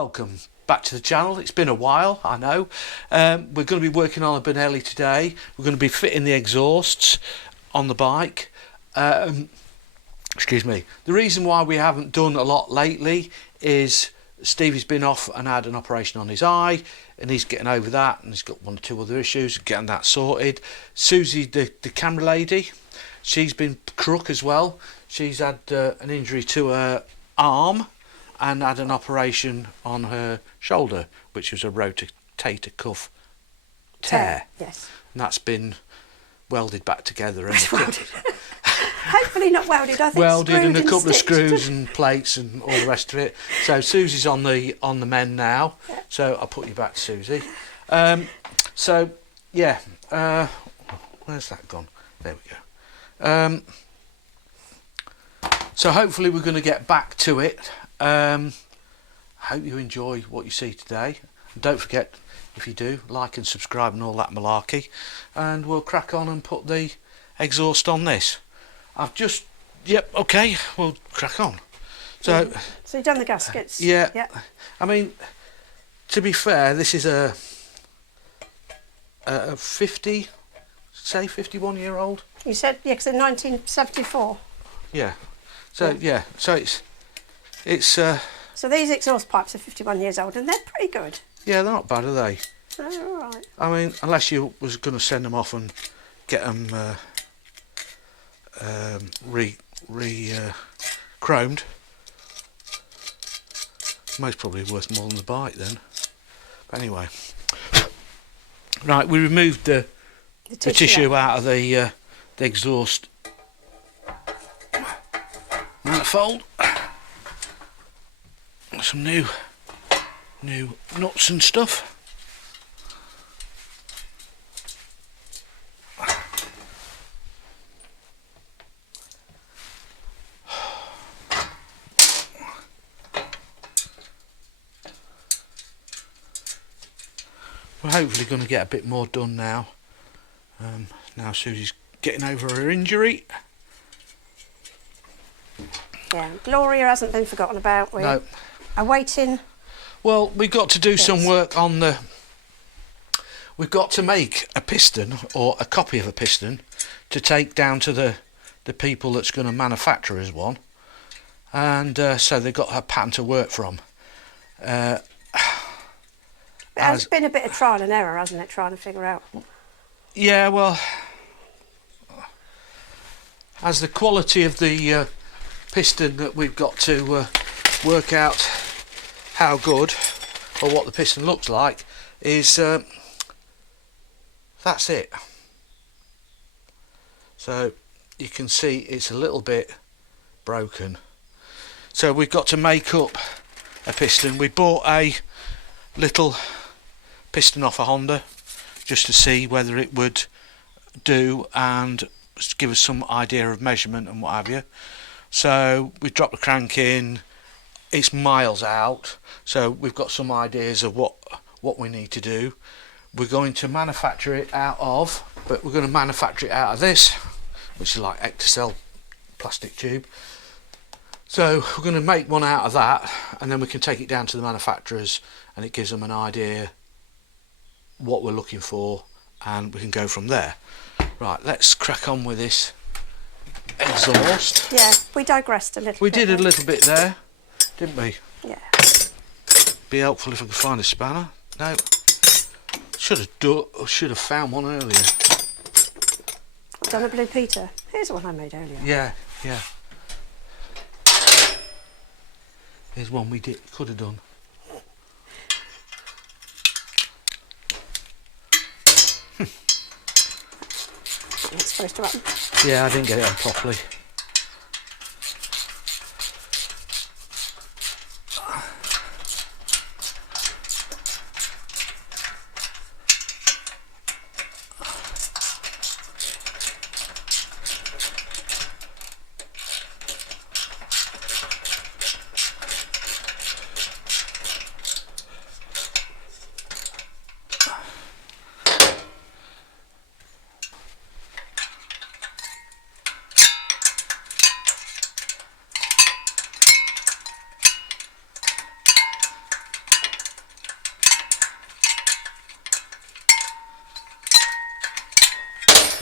welcome back to the channel. It's been a while, I know. We're going to be working on a Benelli today. We're going to be fitting the exhausts on the bike. Excuse me. The reason why we haven't done a lot lately is Stevie's been off and had an operation on his eye, and he's getting over that, and he's got one or two other issues, getting that sorted. Susie, the camera lady, she's been crook as well. She's had an injury to her arm and had an operation on her shoulder, which was a rotator cuff tear. Yes. And that's been welded back together. And Hopefully not welded, I think. Welded and a couple stitched. of screws and plates and all the rest of it. So Susie's on the mend now. Yeah. So I'll put you back to Susie. So yeah, where's that gone? There we go. So hopefully we're going to get back to it. Hope you enjoy what you see today. And don't forget, if you do, like and subscribe and all that malarkey. And we'll crack on and put the exhaust on this. I've just, yep, okay, we'll crack on. So you've done the gaskets? Yeah. Yeah. I mean, to be fair, this is a 51-year-old. You said, yeah, because in 1974. Yeah. So yeah, so it's so these exhaust pipes are 51 years old, and they're pretty good. Yeah, they're not bad, are they? They're all right. I mean, unless you was going to send them off and get them chromed, most probably worth more than the bike then. But anyway, right, we removed the tissue out of the exhaust manifold. Some new nuts and stuff. We're hopefully going to get a bit more done now. Now Susie's getting over her injury. Yeah, Gloria hasn't been forgotten about. We're awaiting. Well, we've got to do some work on the. We've got to make a piston or a copy of a piston to take down to the people that's going to manufacture us one, and so they've got a pattern to work from. It has been a bit of trial and error, hasn't it, trying to figure out? Yeah, well, as the quality of the piston that we've got to work out how good or what the piston looks like is that's it. So you can see it's a little bit broken. So we've got to make up a piston. We bought a little piston off a Honda just to see whether it would do and give us some idea of measurement and what have you. So we dropped the crank in. It's miles out, so we've got some ideas of what we need to do. We're going to manufacture it out of, but we're going to manufacture it out of this, which is like Ectocell plastic tube. So we're going to make one out of that, and then we can take it down to the manufacturers, and it gives them an idea what we're looking for, and we can go from there. Right, let's crack on with this exhaust. Yeah, we digressed a little bit. We did a little bit there, didn't we? Yeah. Be helpful if I could find a spanner. No. Should have found one earlier. Done a Blue Peter. Here's one I made earlier. Yeah, yeah. Here's one we could have done. It's supposed to happen. Yeah, I didn't get it on properly.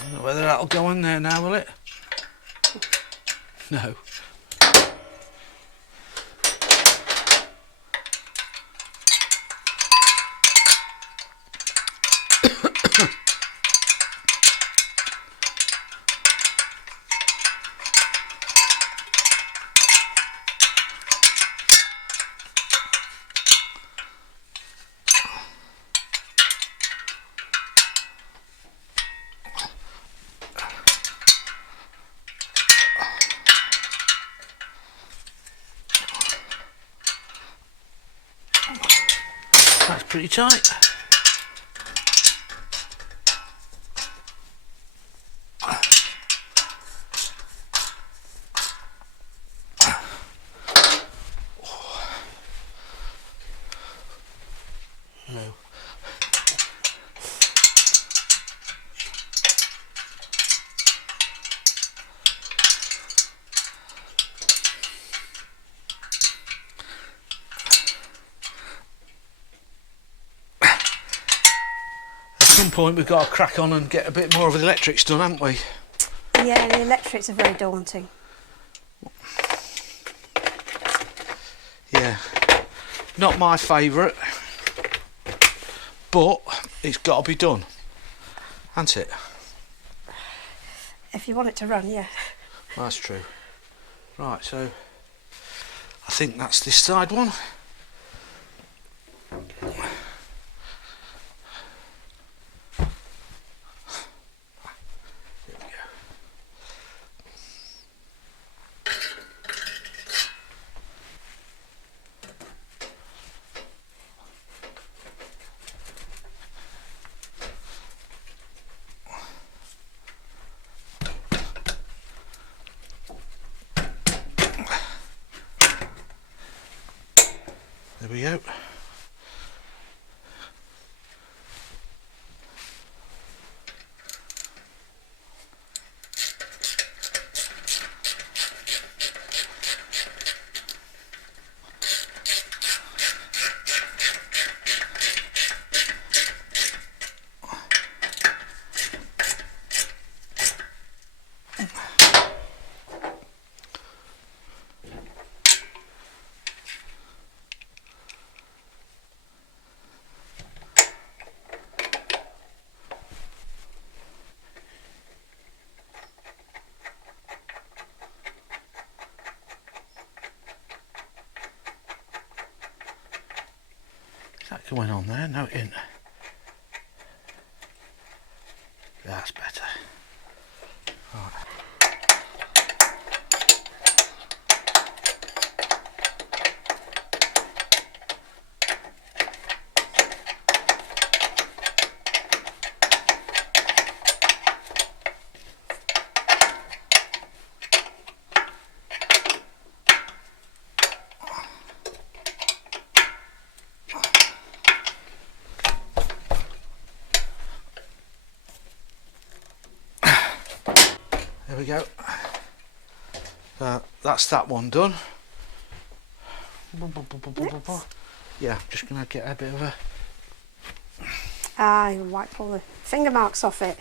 don't know whether that'll go in there now, will it? No. That's pretty tight. No. At some point we've got to crack on and get a bit more of the electrics done, haven't we? Yeah, the electrics are very daunting. Yeah, not my favourite, but it's got to be done, hasn't it? If you want it to run, yeah. Well, that's true. Right, so I think that's this side one. There we go. Is that going on there? No, it isn't. That's better. Right. There we go. That's that one done. Next. Yeah, I'm just going to get a bit of a... You wipe all the finger marks off it.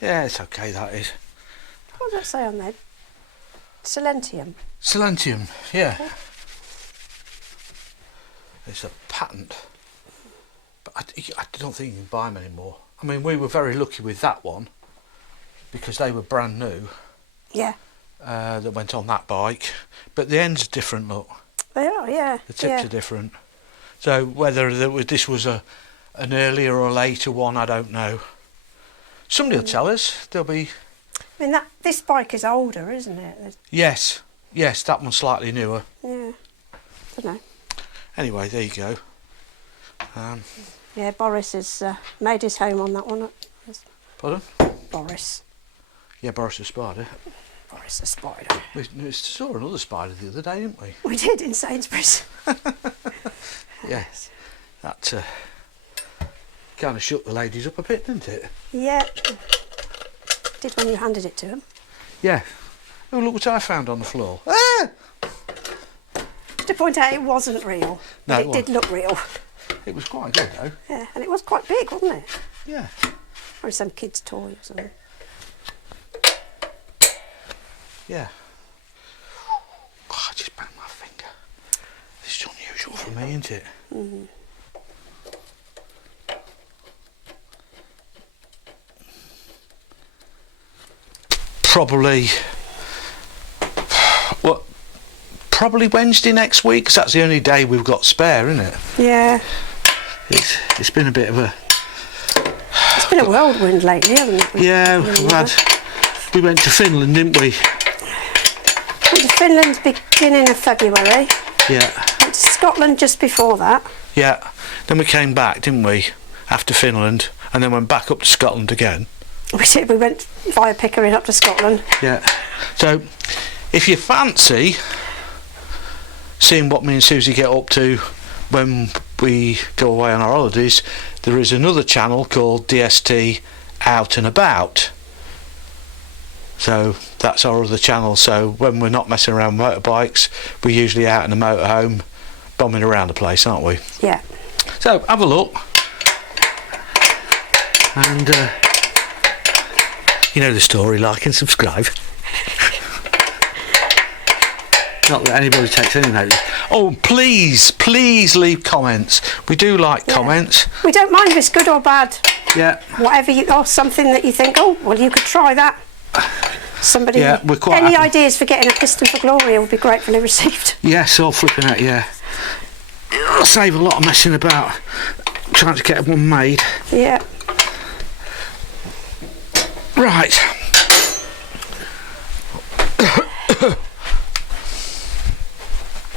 Yeah, it's okay, that is. What does that say on there? Silentium. Silentium, yeah. It's a patent, but I don't think you can buy them anymore. I mean, we were very lucky with that one because they were brand new. Yeah. That went on that bike, but the ends are different. Look, They are, yeah. the tips are different. So whether this was an earlier or later one, I don't know. Somebody will tell us. There'll be. I mean, this bike is older, isn't it? Yes, that one's slightly newer. Yeah. Don't know. Anyway, there you go. Yeah, Boris has made his home on that one. Pardon? Boris. Yeah, Boris the Spider. Boris the Spider. We saw another spider the other day, didn't we? We did in Sainsbury's. Yes. That kind of shook the ladies up a bit, didn't it? Yeah. Did when you handed it to him. Yeah. Oh, look what I found on the floor. Ah! To point out it wasn't real, but No, it did look real. It was quite good though. Yeah, and it was quite big, wasn't it? Yeah. Or some kid's toy or something. Yeah. Oh, I just banged my finger. This is unusual for me, isn't it? Mm-hmm. Probably Wednesday next week, because that's the only day we've got spare, isn't it? Yeah. It's been a bit of a... It's been a whirlwind lately, hasn't it? Yeah, we went to Finland, didn't we? Went to Finland beginning of February. Yeah. Went to Scotland just before that. Yeah. Then we came back, didn't we, after Finland, and then went back up to Scotland again. We did. We went via Pickering up to Scotland. Yeah. So, if you fancy seeing what me and Susie get up to when we go away on our holidays, there is another channel called DST Out and About. So that's our other channel. So when we're not messing around with motorbikes, we're usually out in the motorhome bombing around the place, aren't we? Yeah. So have a look. And you know the story, like and subscribe. Not that anybody takes any notice. Oh, please leave comments. We do like comments. We don't mind if it's good or bad. Yeah. Whatever or something that you think, oh, well, you could try that. Somebody. Yeah, we're quite any happy. ideas for getting a piston for Gloria would be gratefully received. Yes, all flipping out. Yeah. It'll save a lot of messing about trying to get one made. Yeah. Right.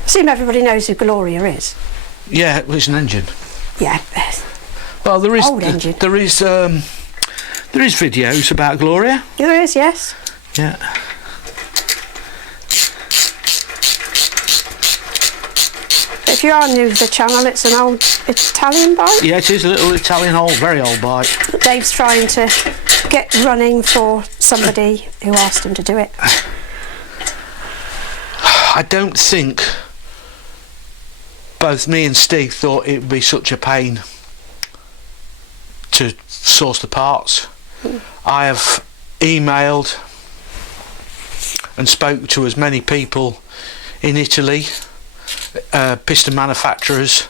I assume everybody knows who Gloria is. Yeah, it was an engine. Yeah. Well, there is Old engine. there is videos about Gloria. There is, yes. Yeah. If you are new to the channel, it's an old Italian bike. Yeah, it is a little Italian very old bike. Dave's trying to get running for somebody who asked him to do it. I don't think both me and Steve thought it would be such a pain to source the parts. I have emailed and spoke to as many people in Italy, piston manufacturers,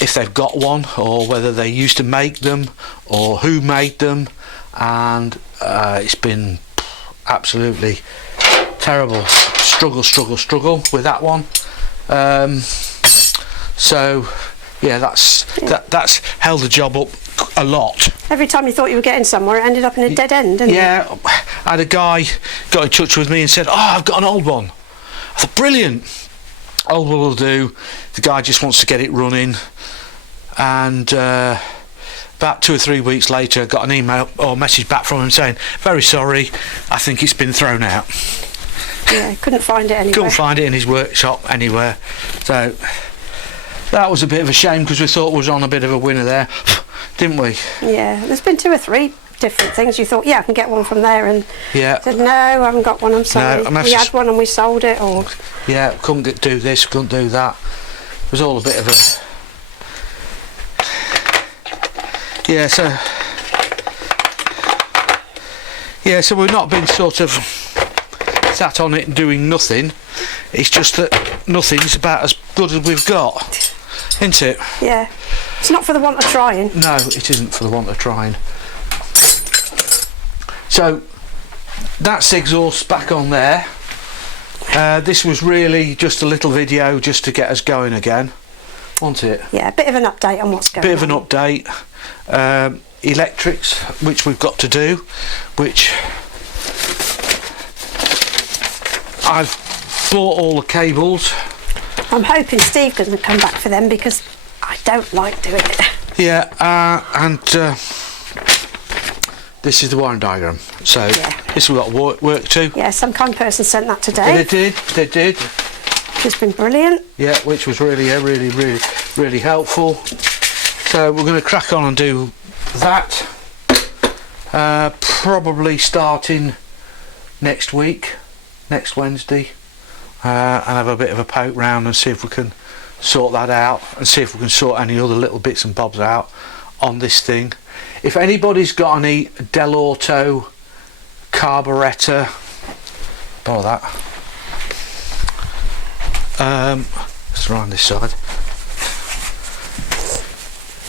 if they've got one or whether they used to make them or who made them, and it's been absolutely terrible struggle with that one. So yeah, that's held the job up a lot. Every time you thought you were getting somewhere, it ended up in a dead end, didn't it? Yeah, I had a guy got in touch with me and said, oh, I've got an old one. I thought, brilliant, old one will do. The guy just wants to get it running, and about 2 or 3 weeks later I got an email or message back from him saying, very sorry, I think it's been thrown out. Yeah, couldn't find it anywhere. Couldn't find it in his workshop anywhere. So that was a bit of a shame, because we thought we was on a bit of a winner there, didn't we? Yeah, there's been 2 or 3 different things. You thought, yeah, I can get one from there, and said, no, I haven't got one, I'm sorry. No, we had one and we sold it, or... Yeah, couldn't do this, couldn't do that. It was all a bit of a... Yeah, so we've not been sort of sat on it and doing nothing. It's just that nothing's about as good as we've got, isn't it? Yeah, it's not for the want of trying. No, it isn't for the want of trying. So that's exhaust back on there. This was really just a little video just to get us going again, wasn't it? Yeah, a bit of an update on what's going on. Bit of an update. Electrics, which we've got to do, which I've bought all the cables. I'm hoping Steve doesn't come back for them, because I don't like doing it. Yeah, and this is the wiring diagram. So this we've got work to. Yeah, some kind person sent that today. They did. It's been brilliant. Yeah, which was really helpful. So we're going to crack on and do that. Probably starting next week. next Wednesday and have a bit of a poke round and see if we can sort that out, and see if we can sort any other little bits and bobs out on this thing. If anybody's got any Delauto carburettor, borrow that. Let's round this side.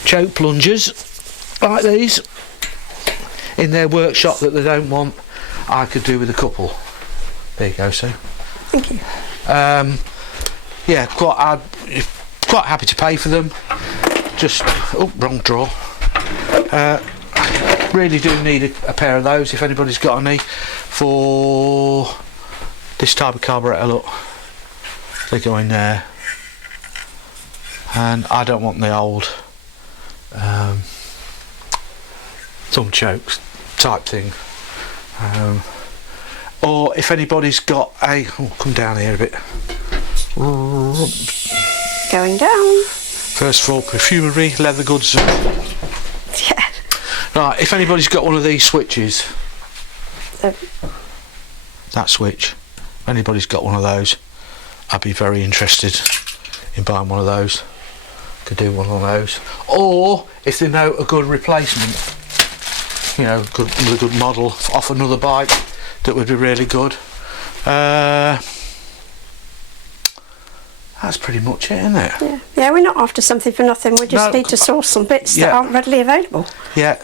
Choke plungers like these in their workshop that they don't want, I could do with a couple. There you go, Sue. Thank you. Yeah, quite happy to pay for them. Just, oh, wrong drawer. Really do need a pair of those if anybody's got any for this type of carburettor. Look, they go in there, and I don't want the old thumb chokes type thing. Or if anybody's got a, oh, come down here a bit. Going down. First floor perfumery, leather goods. Yeah. Right, if anybody's got one of these switches, that switch, if anybody's got one of those, I'd be very interested in buying one of those. Could do one of those. Or if they know a good replacement, you know, a good model off another bike, that would be really good. That's pretty much it, isn't it? Yeah. Yeah, we're not after something for nothing. We just need to source some bits that aren't readily available. Yeah.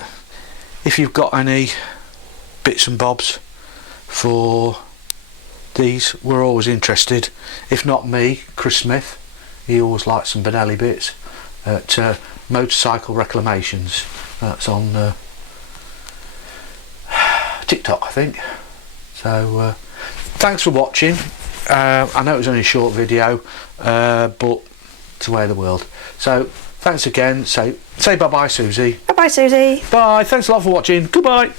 If you've got any bits and bobs for these, we're always interested. If not me, Chris Smith, he always likes some Benelli bits at Motorcycle Reclamations. That's on TikTok, I think. So thanks for watching. I know it was only a short video, but it's the way of the world. So thanks again. Say bye bye, Susie. Bye bye, Susie. Bye. Thanks a lot for watching. Goodbye.